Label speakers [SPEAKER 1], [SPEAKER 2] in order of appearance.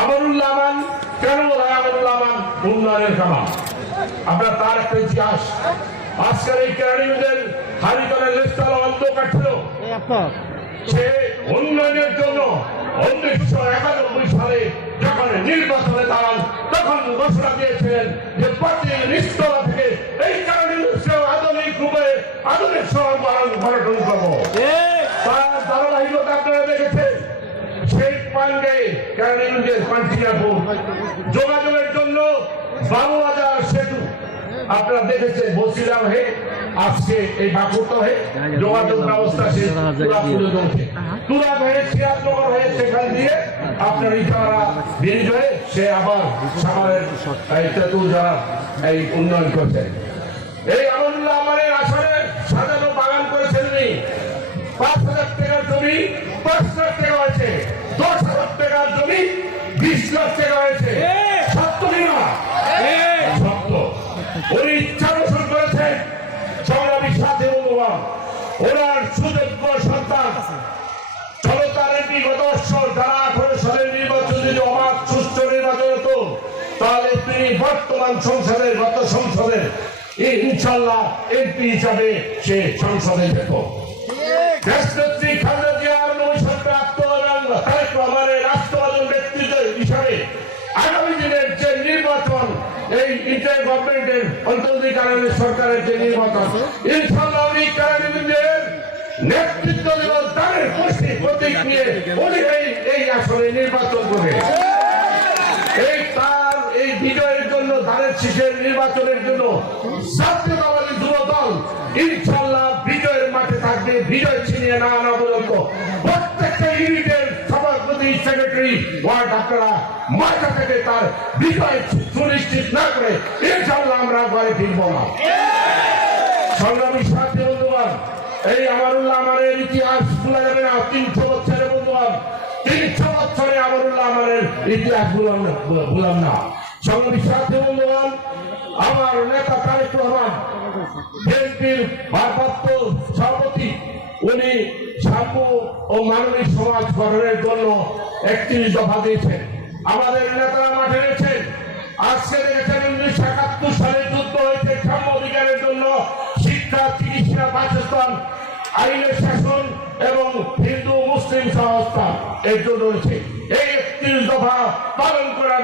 [SPEAKER 1] আমরুল্লাহ আমান কেন বলা হয় আমরুল্লাহ আমান উন্নয়নের কামান আমরা তার একটা ইতিহাস। আজকের এই কেরানীদের হারিকনের লেস্তাল অন্ধকার ছিল। সে উন্নয়নের জন্য উনিশশো একানব্বই সালে যখন নির্বাচনে দাঁড়ান তখন ঘোষণা দিয়েছিলেন যে প্রতি থেকে এই কারণে আধুনিক রূপে আধুনিক সমাজ গঠন করব তার ধারাবাহিকতা আপনারা দেখেছেন শেখ পান্ডে যোগাযোগের জন্য বাবুবাজার সেতু। আপনারা দেখেছেন বলছিলাম হে, আজকে এই বাকুত হয়ে যোগাযোগ ব্যবস্থা তুলা হয়ে, সিরাজনগর হয়ে, সেখান দিয়ে আপনার ইটারা ব্রিজ হয়ে, সে আবার সামারের এই যারা এই উন্নয়ন করছে। এই আমনুল্লাহ আমাদের আসরে সাজানো বাগান করেছেন পাঁচ হাজার টাকার জমি, পাঁচ লাখ টাকা হয়েছে। দশ হাজার টাকার জমি বিশ লাখ টাকা হয়েছে সত্য কিনা সত্য। উনি ইচ্ছা পোষণ করেছেন সংগ্রামী সাথী বন্ধুবান ওনার সুযোগ্য সন্তান। জনতার বিগত বৎসর যারা আঠারো সালের নির্বাচন যদি অবাধ সুষ্ঠু নির্বাচন হতো তাহলে তিনি বর্তমান সংসদের গত সংসদের ইনশাল্লাহ এমপি হিসাবে সে সংসদে যেত। দেশনেত্রী খালেদা নির্বাচন এই নির্বাচনের জন্য ইনশাল্লাহ বিজয়ের মাঠে থাকবে বিজয় ছিনিয়ে না আনা পর্যন্ত। ওয়ার্ড আপনারা মাঠে থেকে তার বিজয় সুনিশ্চিত না করে ইনশাল্লাহ আমরা ঘরে ফিরব না। সংগ্রামী সাথী বন্ধুবান এই আমারুল্লাহ আমাদের ইতিহাস ভুলা যাবে না। তিনশো বছরের বন্ধুবান তিনশো বছরে আমারুল্লাহ আমাদের ইতিহাস ভুলাম না ভুলাম না। সংগ্রামী সাথী বন্ধুবান আমার নেতা তারেক রহমান, বিএনপির ভারপ্রাপ্ত সভাপতি, উনি সাম্য ও মানবিক সমাজ গঠনের জন্য একত্রিশ দফা দিয়েছেন। আমাদের নেতারা মাঠে রয়েছেন আজকে দেখেছেন উনিশশো একাত্তর সালে যুদ্ধ হয়েছে সাম্য অধিকারের জন্য। শিক্ষা, চিকিৎসা, বাসস্থান, আইনের শাসন এবং হিন্দু, মুসলিম সংস্থা এর জন্য রয়েছে। এই একত্রিশ দফা পালন করার